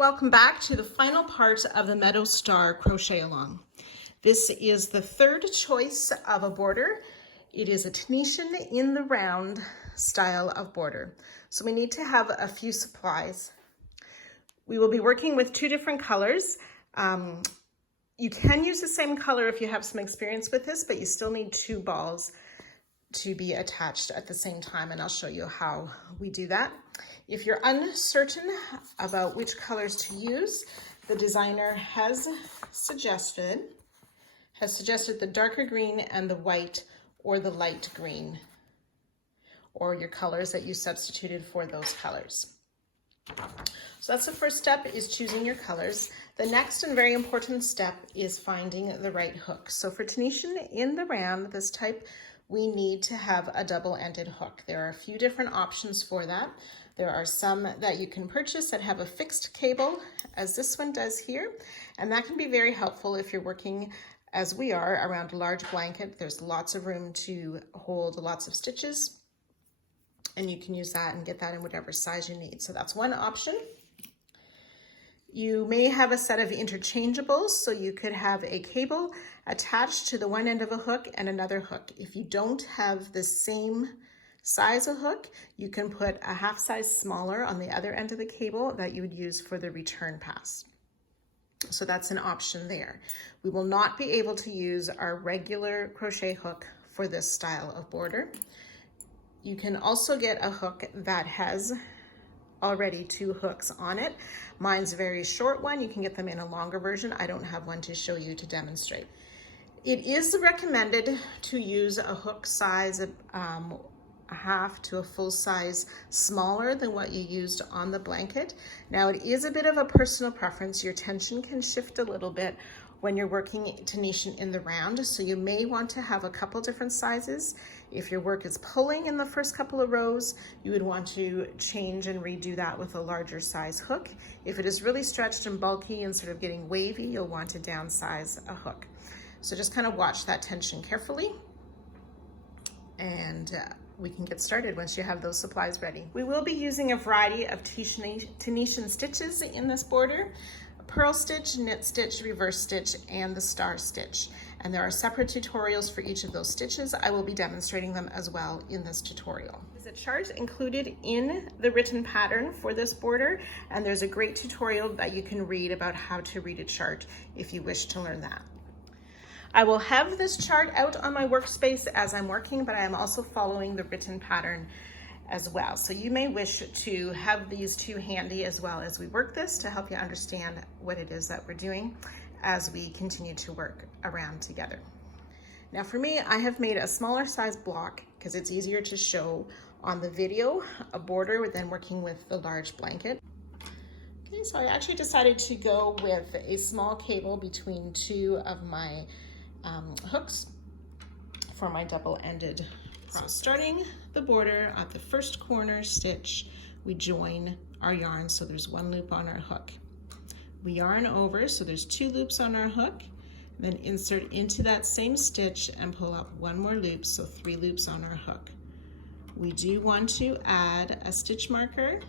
Welcome back to the final part of the Meadow Star crochet along. This is the third choice of a border. It is a Tunisian in the round style of border. So we need to have a few supplies. We will be working with two different colors. You can use the same color if you have some experience with this, but you still need two balls to be attached at the same time, and I'll show you how we do that. If you're uncertain about which colors to use, the designer has suggested the darker green and the white or the light green, or your colors that you substituted for those colors. So that's the first step, is choosing your colors. The next and very important step is finding the right hook. So for Tunisian in the round, this type, we need to have a double-ended hook. There are a few different options for that. There are some that you can purchase that have a fixed cable, as this one does here, and that can be very helpful if you're working, as we are, around a large blanket. There's lots of room to hold lots of stitches, and you can use that and get that in whatever size you need. So that's one option. You may have a set of interchangeables, so you could have a cable attached to the one end of a hook and another hook. If you don't have the same size of hook, you can put a half size smaller on the other end of the cable that you would use for the return pass. So that's an option there. We will not be able to use our regular crochet hook for this style of border. You can also get a hook that has already two hooks on it. Mine's a very short one. You can get them in a longer version. I don't have one to show you to demonstrate. It is recommended to use a hook size a half to a full size smaller than what you used on the blanket. Now, it is a bit of a personal preference. Your tension can shift a little bit when you're working Tunisian in the round, so you may want to have a couple different sizes. If your work is pulling in the first couple of rows, you would want to change and redo that with a larger size hook. If it is really stretched and bulky and sort of getting wavy, you'll want to downsize a hook. So just kind of watch that tension carefully, and we can get started once you have those supplies ready. We will be using a variety of Tunisian stitches in this border: purl stitch, knit stitch, reverse stitch, and the star stitch. And there are separate tutorials for each of those stitches. I will be demonstrating them as well in this tutorial. There's a chart included in the written pattern for this border, and there's a great tutorial that you can read about how to read a chart if you wish to learn that. I will have this chart out on my workspace as I'm working, but I am also following the written pattern as well. So you may wish to have these two handy as well as we work this, to help you understand what it is that we're doing as we continue to work around together. Now for me, I have made a smaller size block because it's easier to show on the video a border than working with the large blanket. Okay, so I actually decided to go with a small cable between two of my hooks for my double-ended. So starting the border at the first corner stitch, we join our yarn, so there's one loop on our hook. We yarn over, so there's two loops on our hook, then insert into that same stitch and pull up one more loop, so three loops on our hook. We do want to add a stitch marker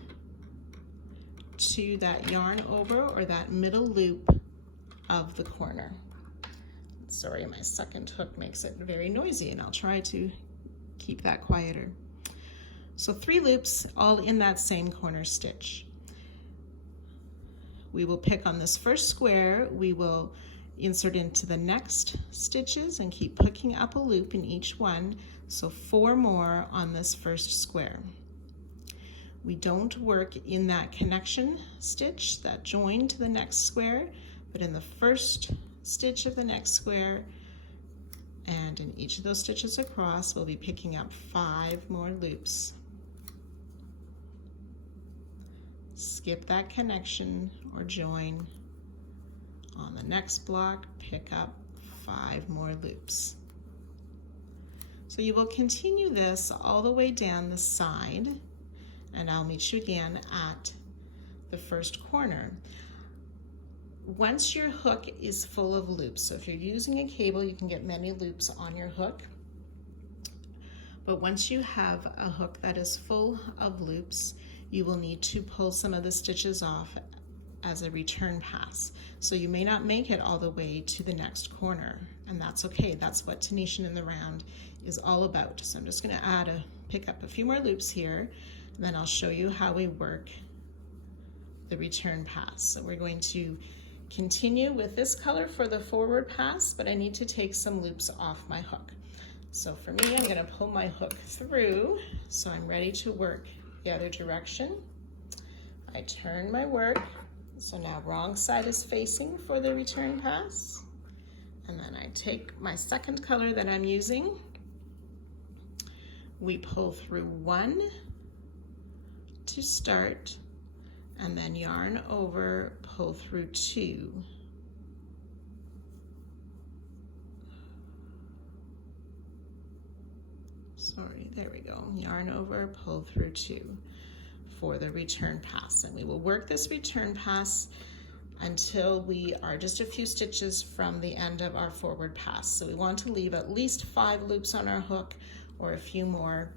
to that yarn over, or that middle loop of the corner. Sorry, my second hook makes it very noisy, and I'll try to keep that quieter. So three loops all in that same corner stitch. We will pick on this first square, we will insert into the next stitches and keep picking up a loop in each one, so four more on this first square. We don't work in that connection stitch, that join to the next square, but in the first stitch of the next square, and in each of those stitches across, we'll be picking up 5 more loops. Skip that connection or join. On the next block, pick up 5 more loops. So you will continue this all the way down the side, and I'll meet you again at the first corner. Once your hook is full of loops, so if you're using a cable, you can get many loops on your hook. But once you have a hook that is full of loops, you will need to pull some of the stitches off as a return pass. So you may not make it all the way to the next corner, and that's okay. That's what Tanishan in the round is all about. So I'm just going to pick up a few more loops here, and then I'll show you how we work the return pass. So we're going to continue with this color for the forward pass, but I need to take some loops off my hook. So for me, I'm going to pull my hook through so I'm ready to work the other direction. I turn my work, so now wrong side is facing for the return pass. And then I take my second color that I'm using. We pull through 1 to start, and then yarn over, pull through 2. Sorry, there we go. Yarn over, pull through 2 for the return pass. And we will work this return pass until we are just a few stitches from the end of our forward pass. So we want to leave at least 5 loops on our hook, or a few more,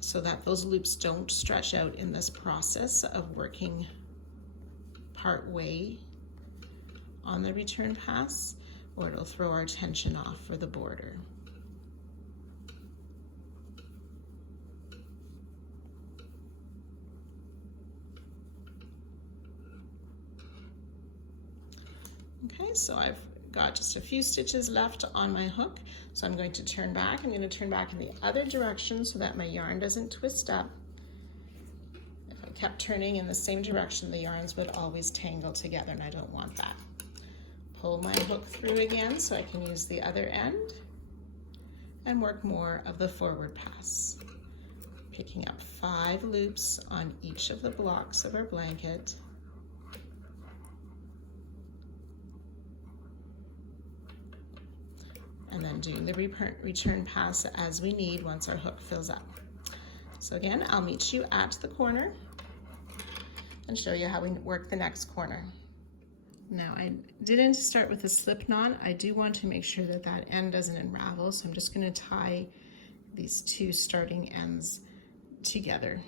so that those loops don't stretch out in this process of working part way on the return pass, or it'll throw our tension off for the border. Okay, so I've got just a few stitches left on my hook, so I'm going to turn back. I'm going to turn back in the other direction so that my yarn doesn't twist up. If I kept turning in the same direction, the yarns would always tangle together, and I don't want that. Pull my hook through again so I can use the other end and work more of the forward pass. Picking up 5 loops on each of the blocks of our blanket. And then doing the return pass as we need once our hook fills up. So again, I'll meet you at the corner and show you how we work the next corner. Now I didn't start with a slip knot. I do want to make sure that that end doesn't unravel, so I'm just going to tie these 2 starting ends together.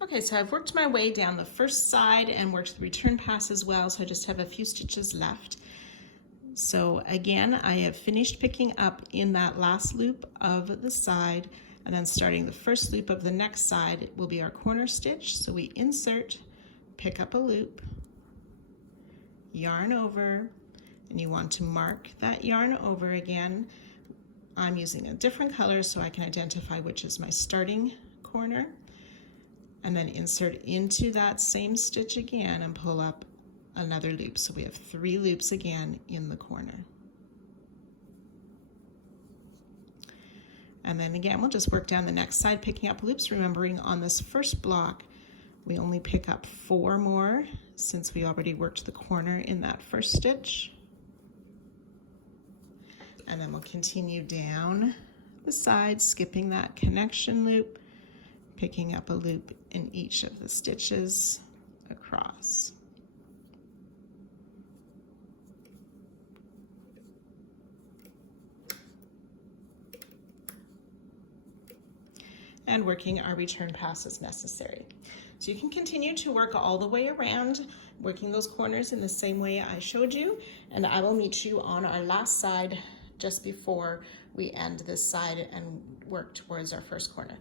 Okay, so I've worked my way down the first side and worked the return pass as well, so I just have a few stitches left. So again, I have finished picking up in that last loop of the side, and then starting the first loop of the next side will be our corner stitch. So we insert, pick up a loop, yarn over, and you want to mark that yarn over again. I'm using a different color so I can identify which is my starting corner, and then insert into that same stitch again and pull up another loop. So we have 3 loops again in the corner. And then again, we'll just work down the next side, picking up loops, remembering on this first block, we only pick up 4 more since we already worked the corner in that first stitch. And then we'll continue down the side, skipping that connection loop, picking up a loop in each of the stitches across. And working our return pass as necessary. So you can continue to work all the way around, working those corners in the same way I showed you, and I will meet you on our last side just before we end this side and work towards our first corner.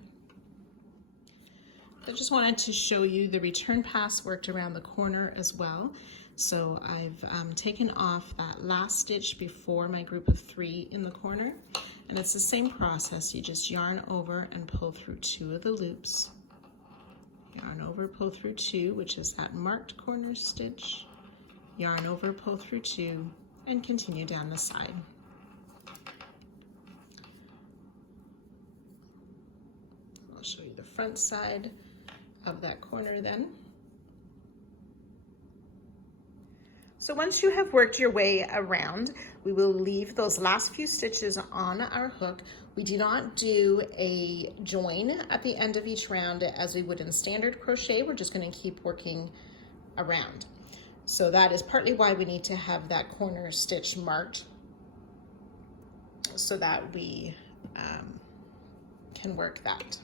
I just wanted to show you the return pass worked around the corner as well. So I've taken off that last stitch before my group of 3 in the corner, and it's the same process. You just yarn over and pull through 2 of the loops. Yarn over, pull through 2, which is that marked corner stitch. Yarn over, pull through 2, and continue down the side. I'll show you the front side of that corner then. So once you have worked your way around, we will leave those last few stitches on our hook. We do not do a join at the end of each round as we would in standard crochet. We're just going to keep working around. So that is partly why we need to have that corner stitch marked so that we can work that.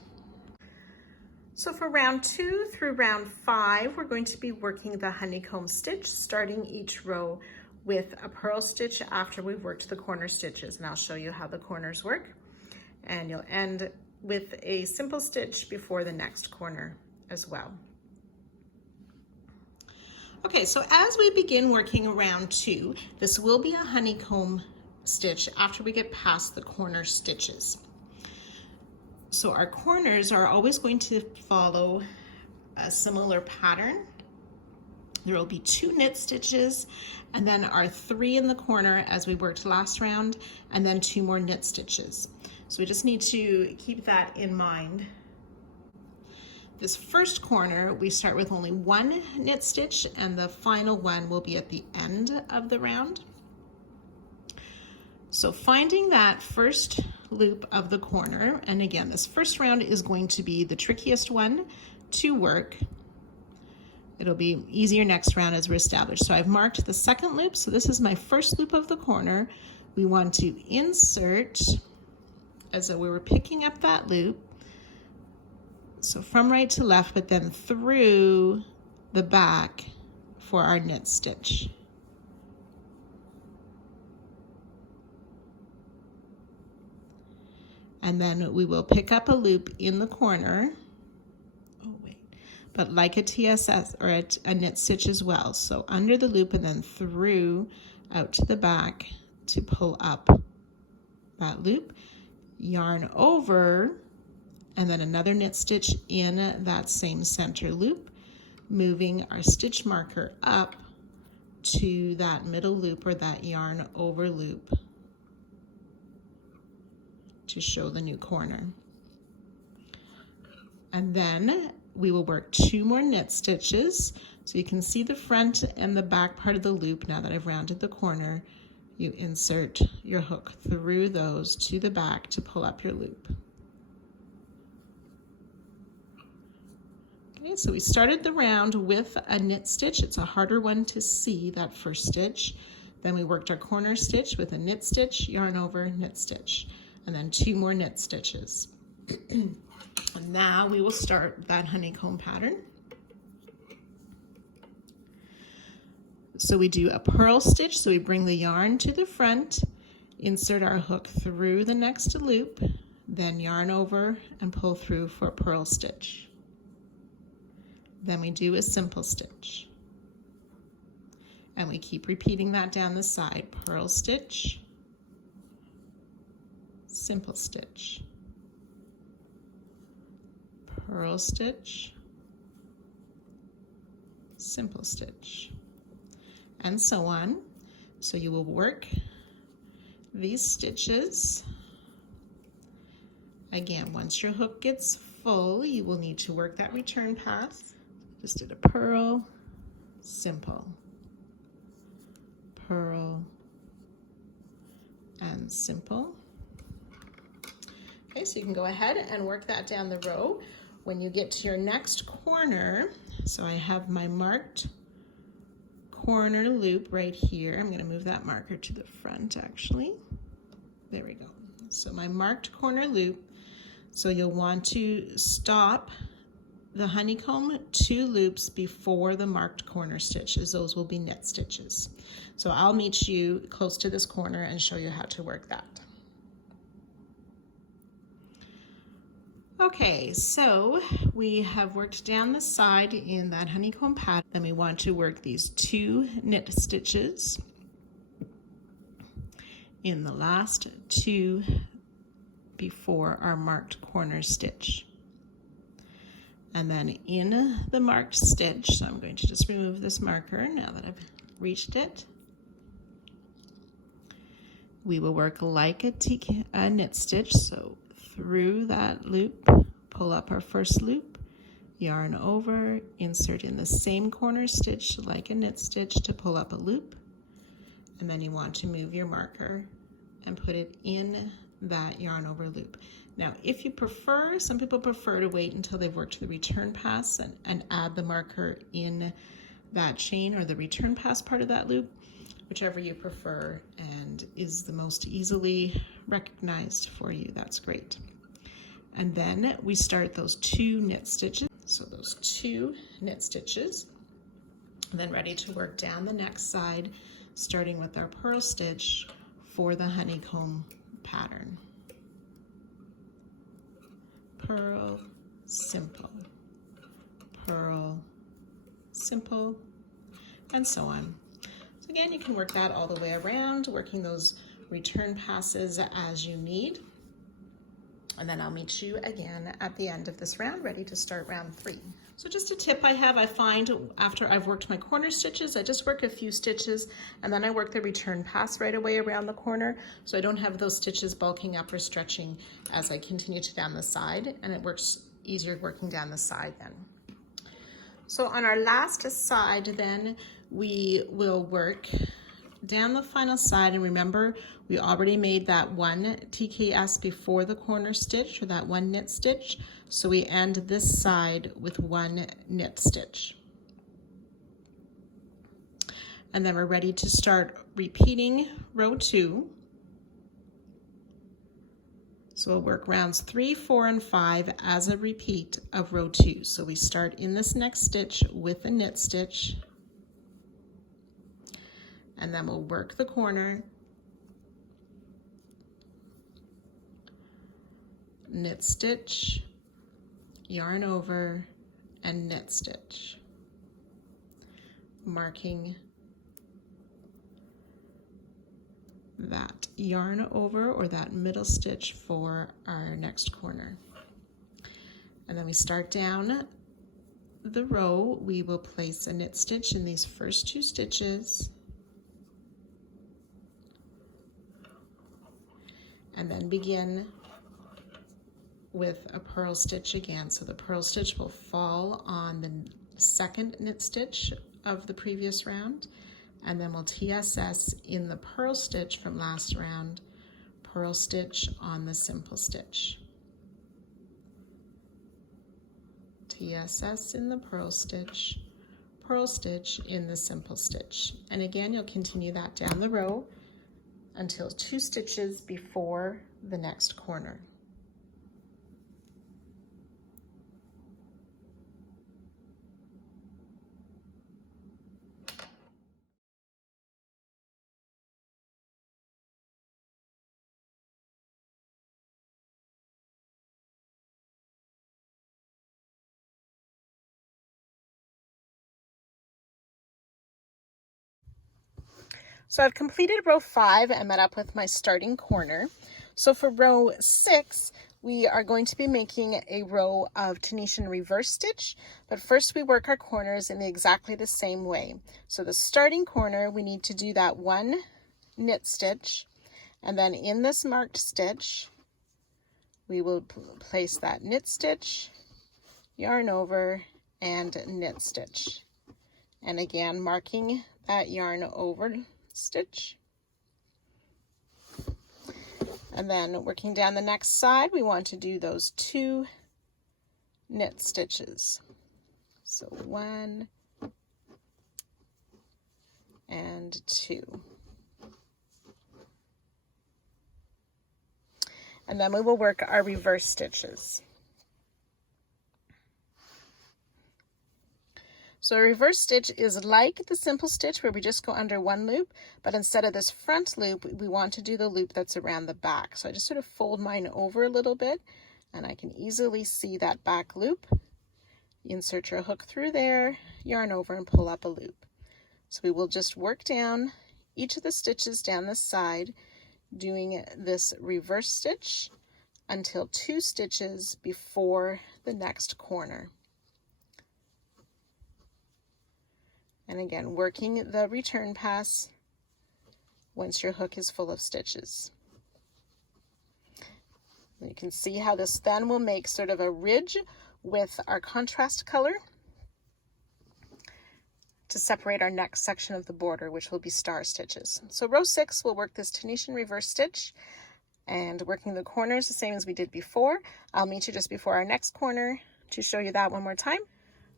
So for round 2 through round 5, we're going to be working the honeycomb stitch, starting each row with a purl stitch after we've worked the corner stitches, and I'll show you how the corners work. And you'll end with a simple stitch before the next corner as well. Okay, so as we begin working round 2, this will be a honeycomb stitch after we get past the corner stitches. So our corners are always going to follow a similar pattern. There will be 2 knit stitches, and then our 3 in the corner as we worked last round, and then 2 more knit stitches. So we just need to keep that in mind. This first corner, we start with only 1 knit stitch, and the final one will be at the end of the round. So finding that first loop of the corner, and again, this first round is going to be the trickiest one to work. It'll be easier next round as we're established. So I've marked the second loop, so this is my first loop of the corner. We want to insert as though we were picking up that loop. So from right to left, but then through the back for our knit stitch. And then we will pick up a loop in the corner. Oh wait, but like a TSS or a knit stitch as well. So under the loop and then through out to the back to pull up that loop, yarn over, and then another knit stitch in that same center loop, moving our stitch marker up to that middle loop or that yarn over loop to show the new corner. And then we will work 2 more knit stitches. So you can see the front and the back part of the loop. Now that I've rounded the corner, you insert your hook through those to the back to pull up your loop. Okay, so we started the round with a knit stitch. It's a harder one to see, that first stitch. Then we worked our corner stitch with a knit stitch, yarn over, knit stitch, and then 2 more knit stitches. And now we will start that honeycomb pattern. So we do a purl stitch, so we bring the yarn to the front, insert our hook through the next loop, then yarn over and pull through for a purl stitch. Then we do a simple stitch. And we keep repeating that down the side. Purl stitch, simple stitch, purl stitch, simple stitch, and so on. So you will work these stitches. Again, once your hook gets full, you will need to work that return pass. Just did a purl, simple, purl, and simple. Okay, so you can go ahead and work that down the row. When you get to your next corner, so I have my marked corner loop right here. I'm going to move that marker to the front actually. There we go. So my marked corner loop. So you'll want to stop the honeycomb 2 loops before the marked corner stitches. Those will be knit stitches. So I'll meet you close to this corner and show you how to work that. Okay, so we have worked down the side in that honeycomb pattern. Then we want to work these 2 knit stitches in the last 2 before our marked corner stitch. And then in the marked stitch, so I'm going to just remove this marker now that I've reached it. We will work like a knit stitch, so through that loop, pull up our first loop, yarn over, insert in the same corner stitch like a knit stitch to pull up a loop, and then you want to move your marker and put it in that yarn over loop. Now, if you prefer, some people prefer to wait until they've worked the return pass and add the marker in that chain or the return pass part of that loop, whichever you prefer and is the most easily recognized for you, that's great. And then we start those 2 knit stitches. So those 2 knit stitches, and then ready to work down the next side, starting with our purl stitch for the honeycomb pattern. Purl, simple, purl, simple, and so on. So again, you can work that all the way around, working those return passes as you need. And then I'll meet you again at the end of this round, ready to start round 3. So just a tip I find after I've worked my corner stitches, I just work a few stitches and then I work the return pass right away around the corner, so I don't have those stitches bulking up or stretching as I continue to down the side, and it works easier working down the side then. So on our last side then, we will work down the final side, and remember we already made that 1 TKS before the corner stitch, or that 1 knit stitch, so we end this side with 1 knit stitch. And then we're ready to start repeating row 2. So we'll work rounds 3, 4, and 5 as a repeat of row 2. So we start in this next stitch with a knit stitch, and then we'll work the corner, knit stitch, yarn over, and knit stitch, marking that yarn over or that middle stitch for our next corner. And then we start down the row. We will place a knit stitch in these first 2 stitches, and then begin with a purl stitch again. So the purl stitch will fall on the second knit stitch of the previous round, and then we'll TSS in the purl stitch from last round, purl stitch on the simple stitch. TSS in the purl stitch in the simple stitch. And again, you'll continue that down the row until 2 stitches before the next corner. So I've completed row 5 and met up with my starting corner. So for row 6, we are going to be making a row of Tunisian reverse stitch, but first we work our corners in exactly the same way. So the starting corner, we need to do that 1 knit stitch, and then in this marked stitch, we will place that knit stitch, yarn over, and knit stitch. And again, marking that yarn over stitch. And then working down the next side, we want to do those 2 knit stitches. So 1 and 2. And then we will work our reverse stitches. So a reverse stitch is like the simple stitch where we just go under 1 loop, but instead of this front loop, we want to do the loop that's around the back. So I just sort of fold mine over a little bit, and I can easily see that back loop. Insert your hook through there, yarn over, and pull up a loop. So we will just work down each of the stitches down this side, doing this reverse stitch until 2 stitches before the next corner. And again, working the return pass once your hook is full of stitches. And you can see how this then will make sort of a ridge with our contrast color to separate our next section of the border, which will be star stitches. So row 6, we'll work this Tunisian reverse stitch and working the corners the same as we did before. I'll meet you just before our next corner to show you that one more time.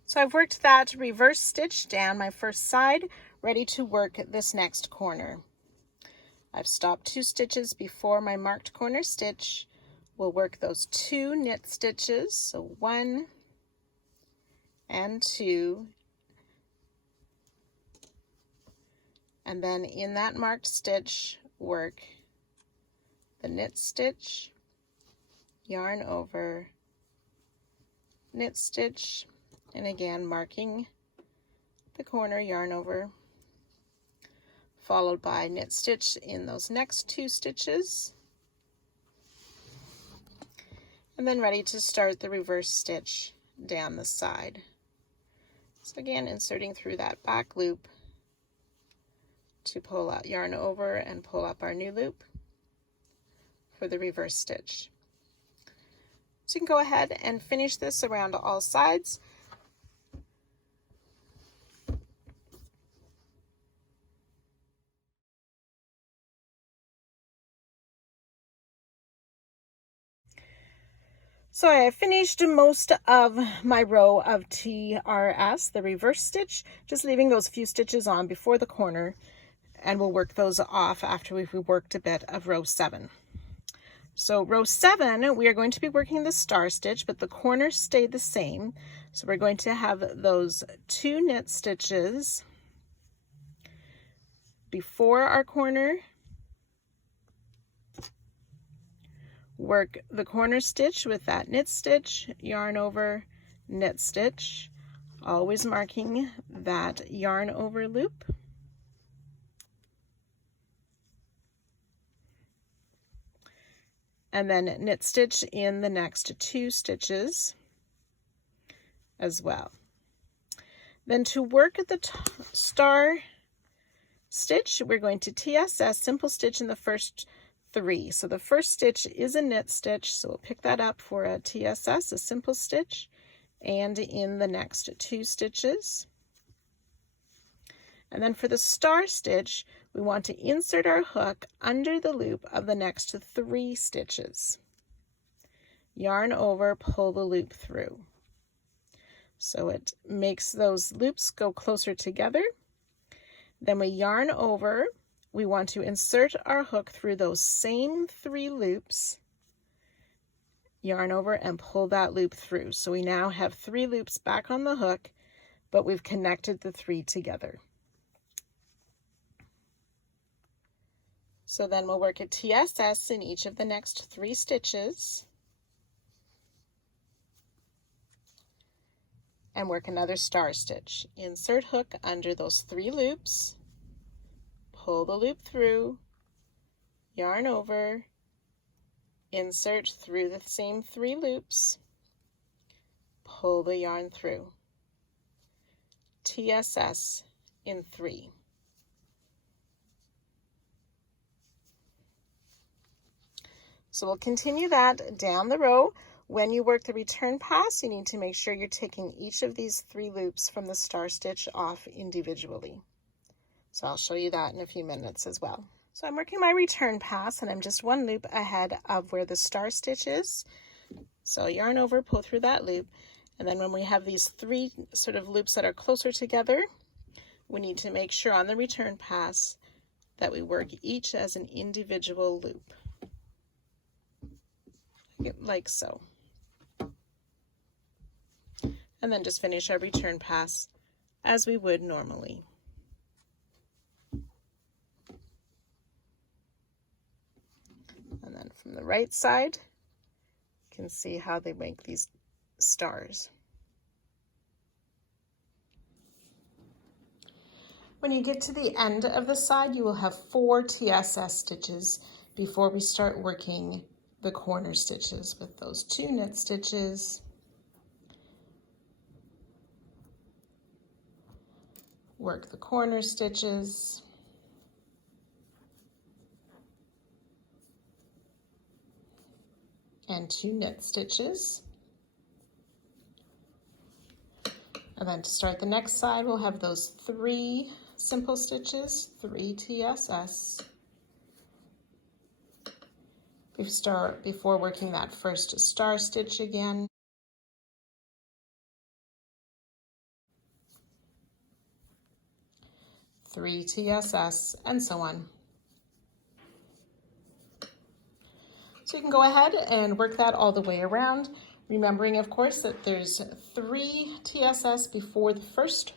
So I've worked that reverse stitch down my first side, ready to work this next corner. I've stopped 2 stitches before my marked corner stitch. We'll work those 2 knit stitches, so 1 and 2, and then in that marked stitch work the knit stitch, yarn over, knit stitch, and again marking the corner, yarn over, followed by knit stitch in those next 2 stitches, and then ready to start the reverse stitch down the side. So again, inserting through that back loop to pull out, yarn over and pull up our new loop for the reverse stitch. So you can go ahead and finish this around all sides. So I have finished most of my row of TRS, the reverse stitch, just leaving those few stitches on before the corner, and we'll work those off after we've worked a bit of row 7. So row 7, we are going to be working the star stitch, but the corners stay the same. So we're going to have those 2 knit stitches before our corner, work the corner stitch with that knit stitch, yarn over, knit stitch, always marking that yarn over loop. And then knit stitch in the next 2 stitches as well. Then to work the star stitch, we're going to TSS, simple stitch in the first 3. So the first stitch is a knit stitch, so we'll pick that up for a TSS, a simple stitch, and in the next 2 stitches. And then for the star stitch, we want to insert our hook under the loop of the next 3 stitches. Yarn over, pull the loop through. So it makes those loops go closer together. Then we yarn over. We want to insert our hook through those same 3 loops, yarn over, and pull that loop through. So we now have 3 loops back on the hook, but we've connected the 3 together. So then we'll work a TSS in each of the next 3 stitches and work another star stitch. Insert hook under those 3 loops, pull the loop through, yarn over, insert through the same 3 loops, pull the yarn through. TSS in 3. So we'll continue that down the row. When you work the return pass, you need to make sure you're taking each of these 3 loops from the star stitch off individually. So I'll show you that in a few minutes as well. So I'm working my return pass, and I'm just 1 loop ahead of where the star stitch is. So yarn over, pull through that loop, and then when we have these 3 sort of loops that are closer together, we need to make sure on the return pass that we work each as an individual loop, like so. And then just finish our return pass as we would normally. And then from the right side, you can see how they make these stars. When you get to the end of the side, you will have 4 TSS stitches before we start working the corner stitches with those 2 knit stitches, work the corner stitches, and 2 knit stitches. And then to start the next side, we'll have those 3 simple stitches, 3 TSS, before working that first star stitch again. Three TSS, and so on. So you can go ahead and work that all the way around. Remembering, of course, that there's 3 TSS before the first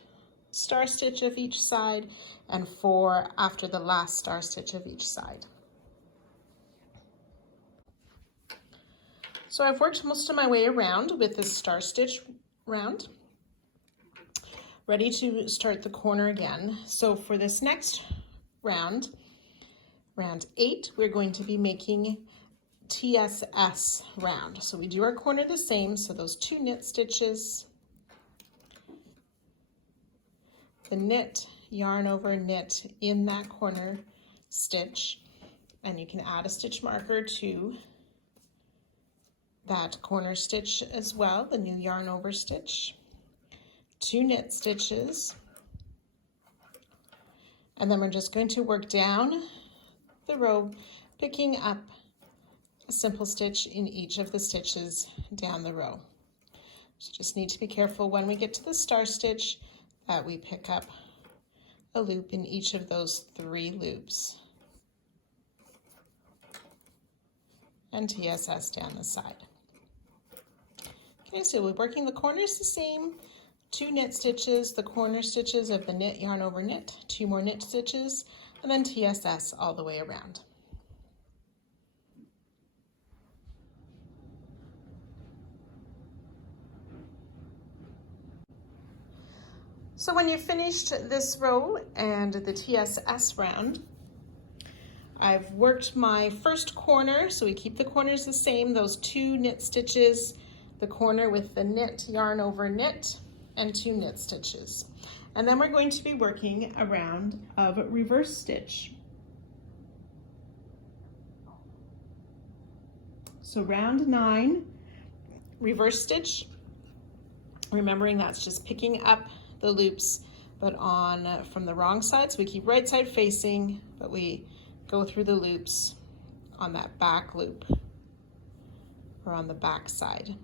star stitch of each side and 4 after the last star stitch of each side. So I've worked most of my way around with this star stitch round, ready to start the corner again. So for this next round, round 8, we're going to be making TSS round. So we do our corner the same, so those 2 knit stitches, the knit, yarn over, knit in that corner stitch, and you can add a stitch marker to that corner stitch as well, the new yarn over stitch, 2 knit stitches, and then we're just going to work down the row, picking up a simple stitch in each of the stitches down the row. So just need to be careful when we get to the star stitch that we pick up a loop in each of those 3 loops, and TSS down the side. Okay, so we're working the corners the same, 2 knit stitches, the corner stitches of the knit, yarn over, knit, 2 more knit stitches, and then TSS all the way around. So when you've finished this row and the TSS round, I've worked my first corner, so we keep the corners the same, those 2 knit stitches, the corner with the knit, yarn over, knit, and 2 knit stitches. And then we're going to be working a round of reverse stitch. So round 9, reverse stitch, remembering that's just picking up the loops, but on from the wrong side. So we keep right side facing, but we go through the loops on that back loop or on the back side.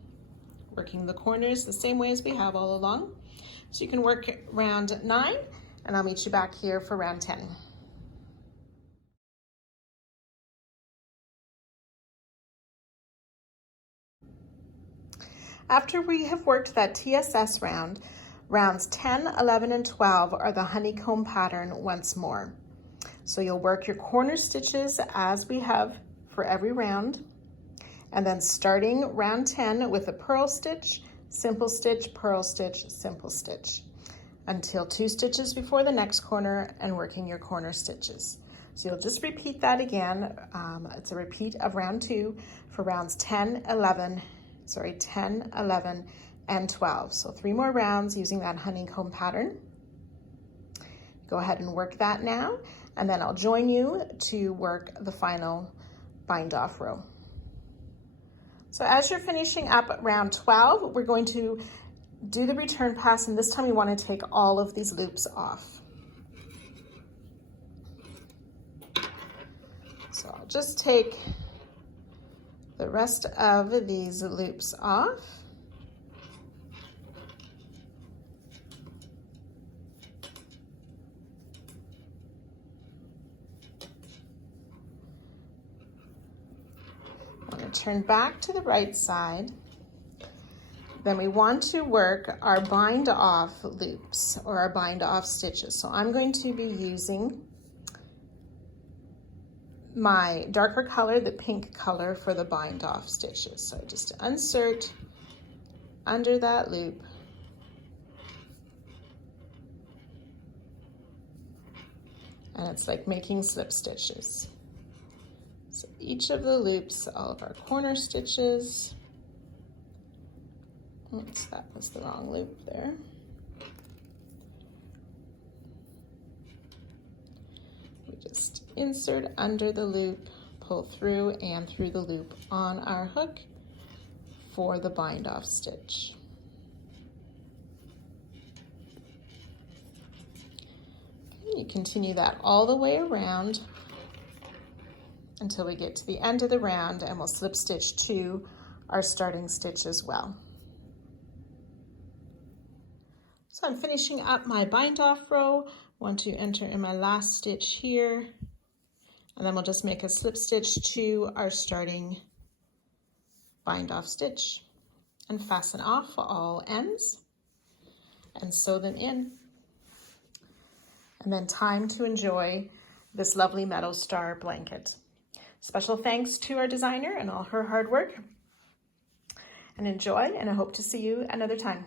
Working the corners the same way as we have all along. So you can work round 9, and I'll meet you back here for round 10. After we have worked that TSS round, rounds 10, 11, and 12 are the honeycomb pattern once more. So you'll work your corner stitches as we have for every round, and then starting round 10 with a purl stitch, simple stitch, purl stitch, simple stitch, until 2 stitches before the next corner and working your corner stitches. So you'll just repeat that again. It's a repeat of round 2 for rounds 10, 11, and 12. So 3 more rounds using that honeycomb pattern. Go ahead and work that now, and then I'll join you to work the final bind off row. So as you're finishing up round 12, we're going to do the return pass, and this time you want to take all of these loops off. So I'll just take the rest of these loops off. Turn back to the right side. Then we want to work our bind off loops or our bind off stitches. So I'm going to be using my darker color, the pink color, for the bind off stitches. So just insert under that loop, and it's like making slip stitches. So each of the loops, all of our corner stitches, oops, that was the wrong loop there. We just insert under the loop, pull through and through the loop on our hook for the bind off stitch. And you continue that all the way around until we get to the end of the round, and we'll slip stitch to our starting stitch as well. So I'm finishing up my bind off row. Want to enter in my last stitch here, and then we'll just make a slip stitch to our starting bind off stitch. and fasten off all ends and sew them in. And then time to enjoy this lovely Meadow Star blanket. Special thanks to our designer and all her hard work. And enjoy, and I hope to see you another time.